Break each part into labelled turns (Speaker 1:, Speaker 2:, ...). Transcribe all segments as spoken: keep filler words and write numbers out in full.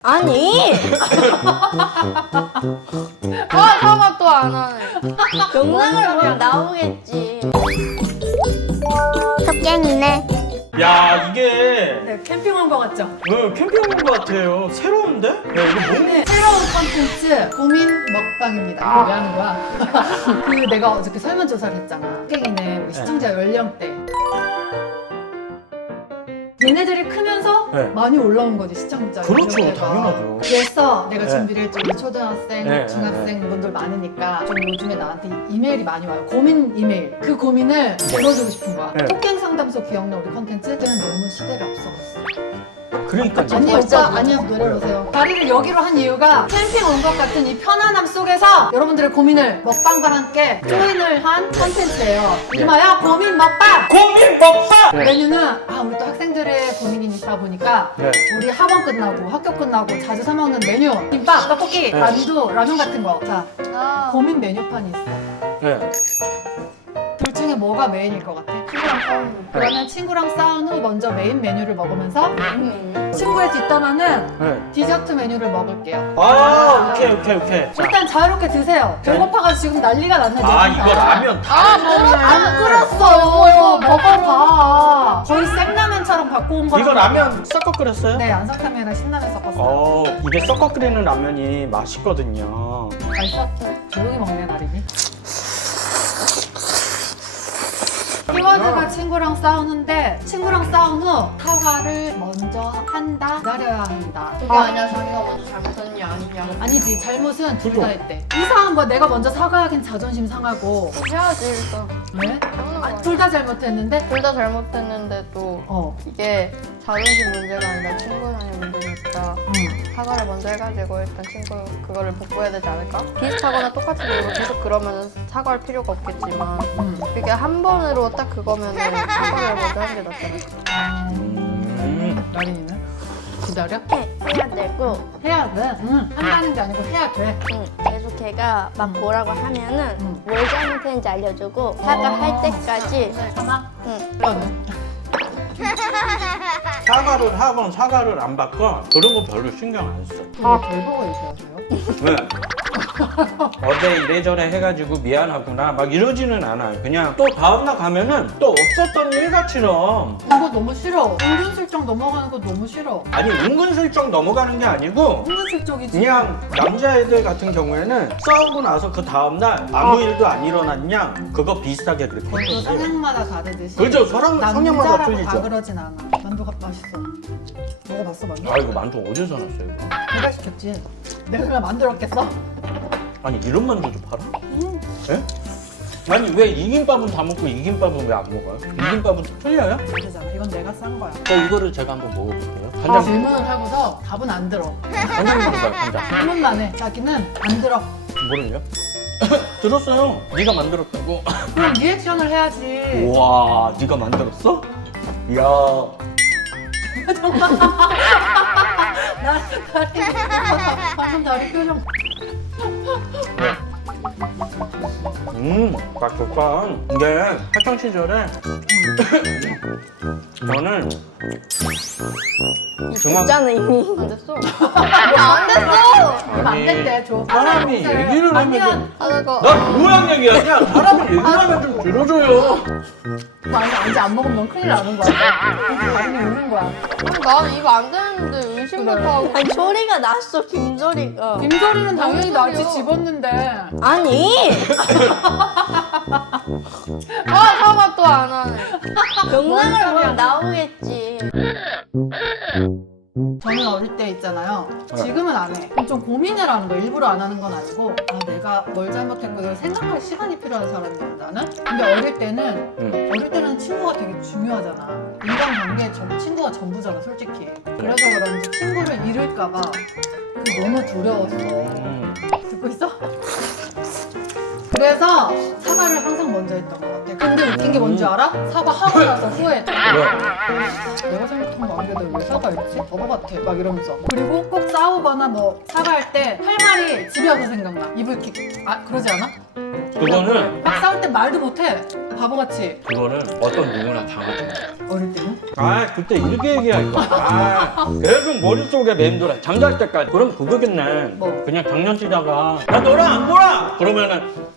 Speaker 1: 아니! 아, 사과 또 안 하네. 영상을 보면 나오겠지.
Speaker 2: 섭갱이네.
Speaker 3: 야 이게
Speaker 4: 네, 캠핑 온 거 같죠?
Speaker 3: 네, 캠핑 온 것 같아요. 새로운데? 야 이거 뭐?
Speaker 4: 네, 새로운 컨텐츠 고민 먹방입니다. 이거 왜 하는 거야? 그 내가 어저께 설문조사를 했잖아. 섭갱이네 우리 시청자 연령대. 얘네들이 크면서
Speaker 3: 네.
Speaker 4: 많이 올라온 거지 시청자
Speaker 3: 그렇죠,
Speaker 4: 연령대가.
Speaker 3: 당연하죠.
Speaker 4: 그래서 내가
Speaker 3: 네.
Speaker 4: 준비를 했죠. 우리 초등학생,
Speaker 3: 네,
Speaker 4: 중학생 분들 많으니까 좀 요즘에 나한테 이메일이 많이 와요. 고민 이메일. 그 고민을 들어주고 싶은 거야.
Speaker 3: 네.
Speaker 4: 토깽 상담소 기억나 우리 컨텐츠? 그때는 너무 시대를 앞서갔어.
Speaker 3: 그러니까
Speaker 4: 아니 오빠 아니야 내려오세요. 다리를 여기로 한 이유가 캠핑 온 것 같은 이 편안함 속에서 여러분들의 고민을 먹방과 함께 조인을 한 컨텐츠예요. 이름하여 고민 먹방.
Speaker 3: 고민 먹방! 네.
Speaker 4: 메뉴는 아 우리 또 학생들의 고민이니까 보니까
Speaker 3: 네.
Speaker 4: 우리 학원 끝나고 학교 끝나고 자주 사 먹는 메뉴 김밥, 떡볶이,
Speaker 3: 네.
Speaker 4: 만두, 라면 같은 거. 자
Speaker 1: 아,
Speaker 4: 고민 메뉴판이 있어.
Speaker 3: 네.
Speaker 4: 둘 중에 뭐가 메인일 것 같아?
Speaker 1: 친구랑 싸우는 거.
Speaker 4: 그러면 친구랑 싸운 후 먼저 메인 메뉴를 먹으면서
Speaker 1: 음.
Speaker 4: 친구의 뒷담화는
Speaker 3: 네.
Speaker 4: 디저트 메뉴를 먹을게요.
Speaker 3: 아 오케이 오케이 오케이. 자.
Speaker 4: 일단 자유롭게 드세요. 배고파가지고 지금 난리가 났네.
Speaker 3: 아
Speaker 4: 내
Speaker 3: 이거
Speaker 4: 다.
Speaker 3: 라면 다 먹네.
Speaker 4: 안 끓였어요. 먹어봐. 거의 생라면처럼 갖고 온 거랑.
Speaker 3: 이거 라면 섞어 끓였어요?
Speaker 4: 네, 안삭탕면이랑 신라면 섞었어요.
Speaker 3: 어 이게 섞어 끓이는 라면이 맛있거든요.
Speaker 4: 알싸게 조용히 먹네, 나린이. 키워드가 친구랑 싸우는데 친구랑 싸운 후 사과를 먼저 한다, 기다려야 한다.
Speaker 1: 그게 아니라 자기가 먼저 잘못했냐 아니냐.
Speaker 4: 아니지, 잘못은 둘
Speaker 3: 그죠?
Speaker 4: 다 했대. 이상한 거야. 내가 먼저 사과하긴 자존심 상하고.
Speaker 1: 해야지 일단.
Speaker 4: 왜?
Speaker 1: 하는 거야.
Speaker 4: 둘 다 잘못했는데?
Speaker 1: 둘 다 잘못했는데 또
Speaker 4: 어.
Speaker 1: 이게 자존심 문제가 아니라 친구랑의 문제니까
Speaker 4: 응.
Speaker 1: 사과를 먼저 해가지고 일단 친구 그거를 복구해야 되지 않을까? 비슷하거나 똑같은 일을 계속 그러면 사과할 필요가 없겠지만
Speaker 4: 응.
Speaker 1: 그게 한 번으로 딱 그거면 사과를 먼저 하는 게 낫지 않을까?
Speaker 3: 음.
Speaker 4: 나린이는? 기다려?
Speaker 1: 해야 되고
Speaker 4: 해야 돼. 응. 한다는 게 아니고 해야 돼.
Speaker 1: 응, 계속 걔가 막 뭐라고 하면은
Speaker 4: 응.
Speaker 1: 뭘 잘못했는지 알려주고 사과할 때까지
Speaker 4: 참아.
Speaker 1: 응.
Speaker 4: 그러네.
Speaker 3: 사과를 하건 사과를 안 받건 그런 거 별로 신경 안 써.
Speaker 4: 아, 별 보고 얘기하세요?
Speaker 3: 왜? 어제 이래저래 해가지고 미안하구나 막 이러지는 않아요. 그냥 또 다음날 가면은 또 없었던 일같이럼.
Speaker 4: 이거 너무 싫어. 은근슬쩍 넘어가는 거 너무 싫어.
Speaker 3: 아니 은근슬쩍 넘어가는 게 아니고
Speaker 4: 은근슬쩍이지.
Speaker 3: 그냥 남자애들 같은 경우에는 싸우고 나서 그 다음날 아무 일도 안 일어났냐 그거 비슷하게 그렇게
Speaker 4: 그것도
Speaker 3: 해요.
Speaker 4: 성향마다 다르듯이.
Speaker 3: 그죠? 서랑, 성향마다
Speaker 4: 남자라고 다
Speaker 3: 틀리죠.
Speaker 4: 그러진 않아. 만두가 맛있어. 먹어봤어, 만두?
Speaker 3: 아 이거 만두 어디서 났어요 이거?
Speaker 4: 내가 시켰지. 내가 그냥 만들었겠어?
Speaker 3: 아니 이런 만두도 팔아?
Speaker 4: 응.
Speaker 3: 예? 아니 왜 이 김밥은 다 먹고 이 김밥은 왜 안 먹어요? 이 김밥은 또 틀려요?
Speaker 4: 다르잖아. 이건 내가 싼 거야.
Speaker 3: 저 이거를 제가 한번 먹어볼게요.
Speaker 4: 아,
Speaker 3: 간장
Speaker 4: 질문을 하고서 답은 안 들어.
Speaker 3: 간장 먹어봐요 간장.
Speaker 4: 질문만 해. 자기는 안 들어.
Speaker 3: 뭐를요? 들었어요. 네가 만들었다고.
Speaker 4: 그럼 리액션을 해야지.
Speaker 3: 우와, 네가 만들었어? 이야.
Speaker 4: 나 다리 방금 다리 표정.
Speaker 3: 음, 맛있다. 이게 학창 시절에 저는 중학
Speaker 1: 있잖아 이미 안 됐어. 안 됐어.
Speaker 4: 이거 안 된대. 줘.
Speaker 3: 사람이 얘기를
Speaker 4: 아니야.
Speaker 3: 하면
Speaker 1: 아 내가
Speaker 3: 나 뭐랑 얘기하냐? 사람이 얘기를 하면 좀 들어줘요.
Speaker 4: 이거 아니, 이제 안 먹으면 넌 큰일 나는 거야. 나중에 우는 거야.
Speaker 1: 나는 이거 안 되는데 의심부터
Speaker 4: 그래.
Speaker 1: 하고. 아니 소리가 났어 김소리가.
Speaker 4: 김소리는 당연히
Speaker 1: 무슨
Speaker 4: 나지
Speaker 1: 소리야.
Speaker 4: 집었는데.
Speaker 1: 아니. 아 사과 또 안 하네. 영상을 보면 나오겠지.
Speaker 4: 저는 어릴 때 있잖아요.
Speaker 3: 네.
Speaker 4: 지금은 안 해. 좀 고민을 하는 거 일부러 안 하는 건 아니고 아 내가 뭘 잘못했고 이걸 생각할 시간이 필요한 사람이야 나는. 근데 어릴 때는
Speaker 3: 음.
Speaker 4: 어릴 때는 친구가 되게 중요하잖아. 인간관계에 전 친구가 전부잖아 솔직히. 그래서 그런지 친구를 잃을까 봐 그게 너무 두려웠어.
Speaker 3: 음.
Speaker 4: 듣고 있어? 그래서 사과를 항상 먼저 했던 것 같아. 근데 웃긴 게 뭔지 알아? 사과하고 나서 후회했다.
Speaker 3: 왜?
Speaker 4: 내가 잘못한 거 아닌데 왜 사과했지? 바보 같아 막 이러면서. 그리고 꼭 싸우면 싸우거나 뭐 사과할 때 할 말이 집에 와서 생각나. 입을 이렇게 아 그러지 않아?
Speaker 3: 그거는
Speaker 4: 막 싸울 때 말도 못해. 바보같이.
Speaker 3: 그거는 어떤 누구나 다 하죠.
Speaker 4: 어릴 때는?
Speaker 3: 아 그때 이렇게 얘기할 거야. 아, 계속 머릿속에 맴돌아. 잠잘 때까지. 그럼 그거겠네.
Speaker 4: 뭐?
Speaker 3: 그냥 장난치다가 나 너랑 안 놀아. 그러면은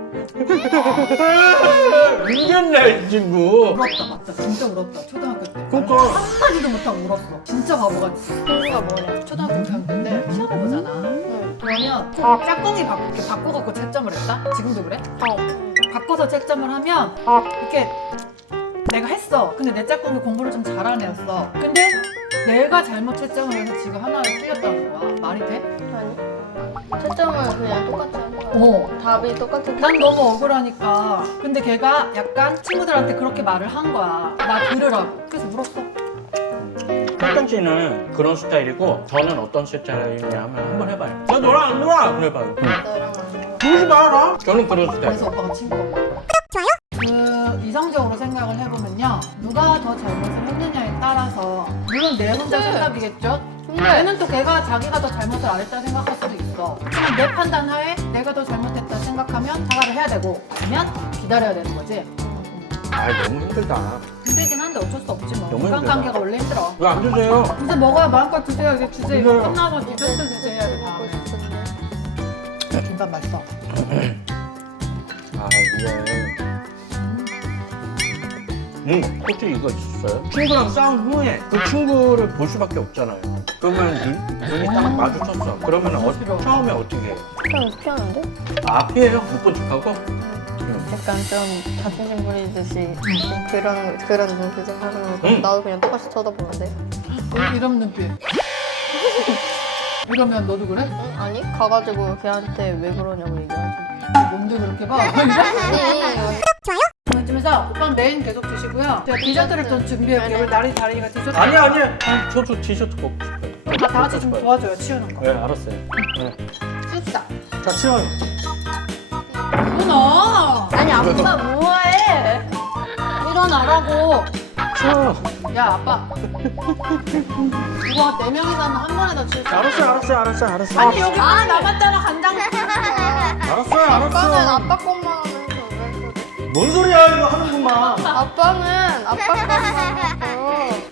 Speaker 3: 울겠네 이 친구.
Speaker 4: 울었다 맞다. 진짜 울었다. 초등학교 때.
Speaker 3: 그러니까.
Speaker 4: 한마디도 못하고 울었어. 진짜 바보같이.
Speaker 1: 친구가 뭐냐?
Speaker 4: 초등학교 육 학년 때인데 시험을 보잖아.
Speaker 1: 응.
Speaker 4: 그러면 짝꿍이 바, 이렇게 바꿔갖고 채점을 했다? 지금도 그래?
Speaker 1: 어.
Speaker 4: 바꿔서 채점을 하면 이렇게 내가 했어. 근데 내 짝꿍이 공부를 좀 잘하는 애였어. 근데 내가 잘못 채점을 해서 지금 하나를 틀렸다는 거야. 말이 돼?
Speaker 1: 아니. 채점을 그냥 똑같이 한 거야.
Speaker 4: 어.
Speaker 1: 답이 똑같은
Speaker 4: 난 너무 억울하니까. 근데 걔가 약간 친구들한테 그렇게 말을 한 거야. 나 들으라고. 그래서 울었어.
Speaker 3: 혜경 씨는 그런 스타일이고 저는 어떤 스타일이냐 하면 한번 해봐요. 나 너랑 안 놀아. 그래봐요.
Speaker 1: 너랑 안
Speaker 3: 그러지 마라. 저는 그런 스타일.
Speaker 4: 그래서 오빠가 친구가 없는 그 이성적으로 생각을 해보면요. 누가 더 잘못을 했느냐에 따라서 물론 내 혼자
Speaker 1: 그치.
Speaker 4: 생각이겠죠?
Speaker 1: 근데
Speaker 4: 걔는 또 걔가 자기가 더 잘못을 안 했다 생각할 수도 있어. 하지만 내 판단 하에 내가 더 잘못했다 생각하면 사과를 해야 되고 아니면 기다려야 되는 거지.
Speaker 3: 아 너무 힘들다.
Speaker 4: 힘들긴 한데 어쩔 수 없지 뭐.
Speaker 3: 너무
Speaker 4: 인간관계가 원래 힘들어.
Speaker 3: 왜 안 드세요?
Speaker 4: 이제 먹어요. 마음껏 드세요. 이제 주제 이거
Speaker 3: 그래요.
Speaker 4: 끝나서 디저트 주제 해야 돼.
Speaker 1: 먹고
Speaker 4: 다음에.
Speaker 1: 싶은데.
Speaker 4: 김밥 맛있어.
Speaker 3: 아 이게 음 솔직히 이거 있었어요. 친구랑 싸운 후에 그 친구를 볼 수밖에 없잖아요. 그러면 눈, 눈이 딱 마주쳤어. 그러면 어,
Speaker 4: 싫어.
Speaker 3: 처음에 어떻게 해요?
Speaker 1: 좀 피하는데?
Speaker 3: 아 피해요? 못 본 척하고? 음.
Speaker 1: 약간 좀 자존심 부리듯이 좀 그런 그런 눈빛을 하는 거.
Speaker 3: 응.
Speaker 1: 나도 그냥 똑같이 쳐다보는데.
Speaker 4: 이- 이런 눈빛. 이러면 너도 그래?
Speaker 1: 응? 아니 가가지고 걔한테 왜 그러냐고 얘기하지.
Speaker 4: 뭔데 그렇게 봐?
Speaker 1: 아니
Speaker 4: 이쯤에서 오빠는 메인 계속 드시고요. 제가 디저트를 좀 준비할게요. 우리 나리 다리가 디저트.
Speaker 3: 아니 아니 아니 저도 티셔츠 먹고 싶어요.
Speaker 4: 다, 다 같이 좀 도와줘요. 치우는 거.
Speaker 3: 네 알았어요. 네.
Speaker 4: 씁시다.
Speaker 3: 자 치워요.
Speaker 4: 일어나!
Speaker 1: 아니 아빠 뭐해?
Speaker 4: 일어나라고!
Speaker 3: 치워요.
Speaker 4: 야 아빠. 이거 네 명이서 하면 한 번에 다 치울 수 있어.
Speaker 3: 알았어요 알았어요 알았어요 알았어요.
Speaker 4: 아니 여기 하나 남았잖아 간장.
Speaker 3: 알았어요
Speaker 1: 아빠는
Speaker 3: 알았어요.
Speaker 1: 아빠 것만 하면서 왜 그래?
Speaker 3: 뭔 소리야 이거 하는구만.
Speaker 1: 아빠는 아빠 것만 하면서.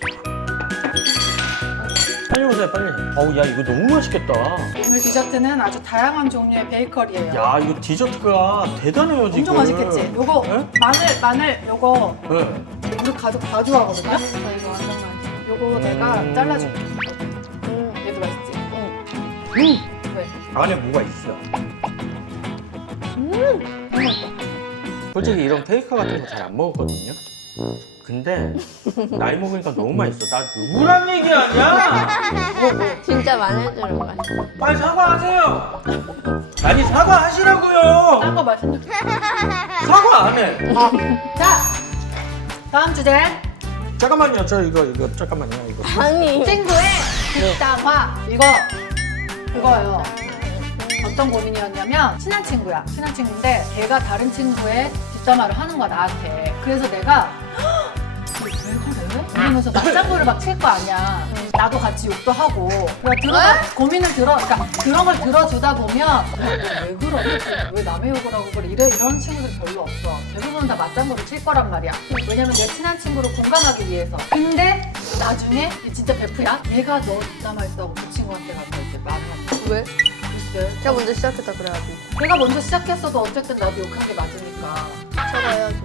Speaker 3: 빨리 오세요 빨리. 어우 야 이거 너무 맛있겠다.
Speaker 4: 오늘 디저트는 아주 다양한 종류의 베이커리예요.
Speaker 3: 야 이거 디저트가 대단해요 지금.
Speaker 4: 엄청 맛있겠지? 요거
Speaker 3: 네?
Speaker 4: 마늘 마늘 요거
Speaker 3: 네.
Speaker 4: 우리 가족 다 좋아하거든요.
Speaker 1: 저 이거 완전 맛있어.
Speaker 4: 요거 내가
Speaker 3: 음.
Speaker 4: 잘라줄게.
Speaker 1: 응.
Speaker 4: 얘도 맛있지?
Speaker 1: 응.
Speaker 3: 음
Speaker 4: 왜?
Speaker 3: 안에 뭐가 있어.
Speaker 4: 음! 너무 맛있다.
Speaker 3: 솔직히 이런 케이크 같은 거 잘 안 먹었거든요. 근데 나이 먹으니까 너무 맛있어. 나 누구랑 얘기하냐?
Speaker 1: 진짜 마늘 들어가.
Speaker 3: 빨리 사과하세요. 아니 사과하시라고요.
Speaker 4: 딴 거 맛있는 거.
Speaker 3: 사과 안 해.
Speaker 4: 자! 다음 주제.
Speaker 3: 잠깐만요. 저 이거 이거 잠깐만요. 이거.
Speaker 1: 아니.
Speaker 4: 친구의 뒷담화. 이거 그거예요. 어떤 고민이었냐면 친한 친구야. 친한 친구인데 걔가 다른 친구의 뒷담화를 하는 거야 나한테. 그래서 내가 "헉, 왜 그래? 이러면서 맞장구를 막 칠 거 아니야. 나도 같이 욕도 하고. 그러니까 들어가 고민을 들어. 그러니까 그런 걸 들어주다 보면 야, 너 왜 그러니? 왜 남의 욕을 하고 그래? 이래 이런 친구들 별로 없어. 대부분 다 맞장구를 칠 거란 말이야. 왜냐면 내 친한 친구를 공감하기 위해서. 근데 나중에 이 진짜 베프야. 얘가 너 뒷담화했다고 그 친구한테 가서 이렇게 말을 한다.
Speaker 1: 왜?
Speaker 4: 글쎄.
Speaker 1: 제가 먼저 시작했다 그래야지.
Speaker 4: 내가 먼저 시작했어도 어쨌든 나도 욕한 게 맞으니까.
Speaker 1: 쳐가야지.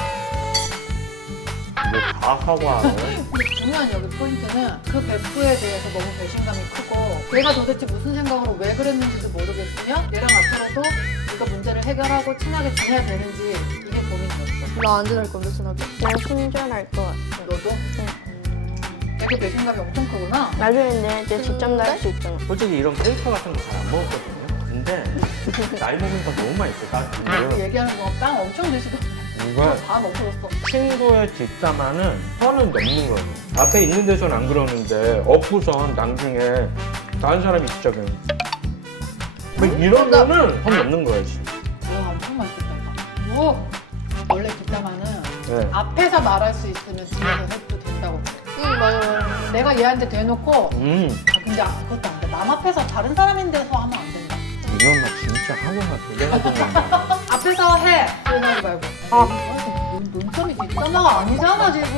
Speaker 3: 이거 다 사과하네.
Speaker 4: 근데 중요한 여기 포인트는 그 베프에 대해서 너무 배신감이 크고 얘가 도대체 무슨 생각으로 왜 그랬는지도 모르겠으며 얘랑 앞으로도 우리가 문제를 해결하고 친하게 지내야 되는지 이게 고민이었어.
Speaker 1: 나 안 지낼 건데 친하게. 난 순전할 것 같아.
Speaker 4: 너도? 응. 걔도 배신감이 엄청 크구나.
Speaker 1: 나중에 이제 직접 날 수 있잖아.
Speaker 3: 솔직히 이런 케이크 같은 거 잘 안 먹었거든요. 근데 나이 먹으니까 너무 맛있어. 나
Speaker 4: 그
Speaker 3: 지금
Speaker 4: 얘기하는 동안 빵 엄청 드시고
Speaker 3: 이거
Speaker 4: 다 먹어줬어.
Speaker 3: 친구의 뒷담화는 선은 넘는 거예요. 앞에 있는 데서는 안 그러는데 엎고선 나중에 다른 사람이 시작해. 뭐 이런 거는 선 넘는 거야 진짜.
Speaker 4: 와 엄청 맛있겠다 이거. 오! 원래 뒷담화는
Speaker 3: 네.
Speaker 4: 앞에서 말할 수 있으면 뒤에서 해도 된다고 그래.
Speaker 1: 응 맞아 맞아.
Speaker 4: 내가 얘한테 대놓고
Speaker 3: 음.
Speaker 4: 아 근데 아, 그것도 안 돼. 남 앞에서 다른 사람인데서 하면 안 된다.
Speaker 3: 이런 말 진짜 한국말 되게 하던데.
Speaker 4: 앞에서 해. 그러지 말고. 아, 논점이 뒷담화가 아니잖아 지금.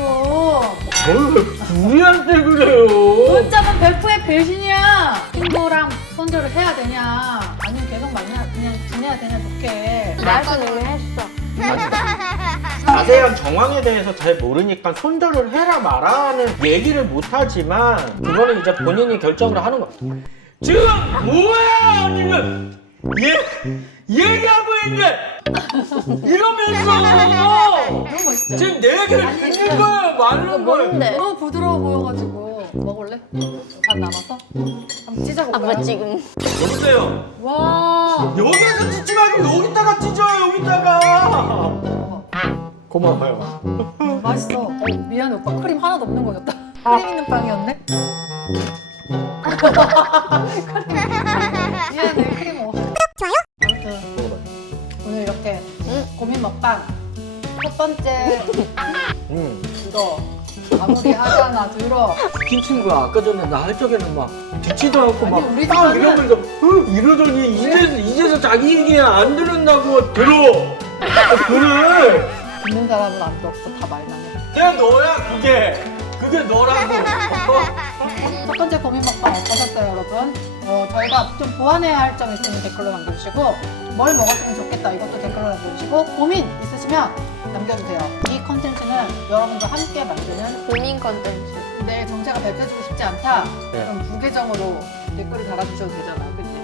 Speaker 3: 뭘 우리한테 그래요?
Speaker 4: 논점은 백 퍼센트 배신이야. 친구랑 손절을 해야 되냐? 아니면 계속 만나 그냥 지내야 되냐 좋게.
Speaker 1: 말은 이미 했어.
Speaker 3: 자세한 정황에 대해서 잘 모르니까 손절을 해라 마라는 얘기를 못하지만 그거는 이제 본인이 결정을 하는 거야. 지금 뭐야 지금 얘 얘기하고 있는데 이러면서
Speaker 4: 너무 멋있죠?
Speaker 3: 지금 내 얘기를 듣는 거야 말하는 거야.
Speaker 1: 뭔데?
Speaker 4: 너무 부드러워 보여가지고 먹을래? 반 남았어? 한번 찢어볼까요?
Speaker 1: 아빠 지금
Speaker 3: 여보세요.
Speaker 4: 와.
Speaker 3: 여기에서 찢지 말고 여기다가 찢어요 여기다가.
Speaker 4: 먹어.
Speaker 3: 고마워요.
Speaker 4: 맛있어. 어, 미안해 오빠 크림 하나도 없는 거였다. 크림 있는 빵이었네? 미안해 크림 먹어. 아무튼 오늘 이렇게
Speaker 1: 응?
Speaker 4: 고민 먹방 첫 번째
Speaker 3: 응.
Speaker 4: 들어 아무리 하잖아 들어.
Speaker 3: 긴 친구야 아까 전에 나 할 적에는 막 듣지도 않고
Speaker 4: 아니,
Speaker 3: 막
Speaker 4: 우리
Speaker 3: 딱
Speaker 4: 집안은-
Speaker 3: 이러면서 응? 이러더니 이제 이제서 자기 얘기 안 들은다고 들어. 아, 그래.
Speaker 4: 듣는 사람은 아무도 없어 다 말만 해.
Speaker 3: 그냥 너야 그게 그게 너라고.
Speaker 4: 첫 번째 고민 먹방 어떠셨어요 여러분? 어, 저희가 좀 보완해야 할 점 있으면 댓글로 남겨주시고 뭘 먹었으면 좋겠다 이것도 댓글로 남겨주시고 고민 있으시면 남겨주세요. 이 컨텐츠는 여러분과 함께 만드는
Speaker 1: 고민 컨텐츠.
Speaker 4: 내 정체가 밝혀지고 싶지 않다.
Speaker 3: 네.
Speaker 4: 그럼 부계정으로 댓글을 달아주셔도 되잖아. 그치?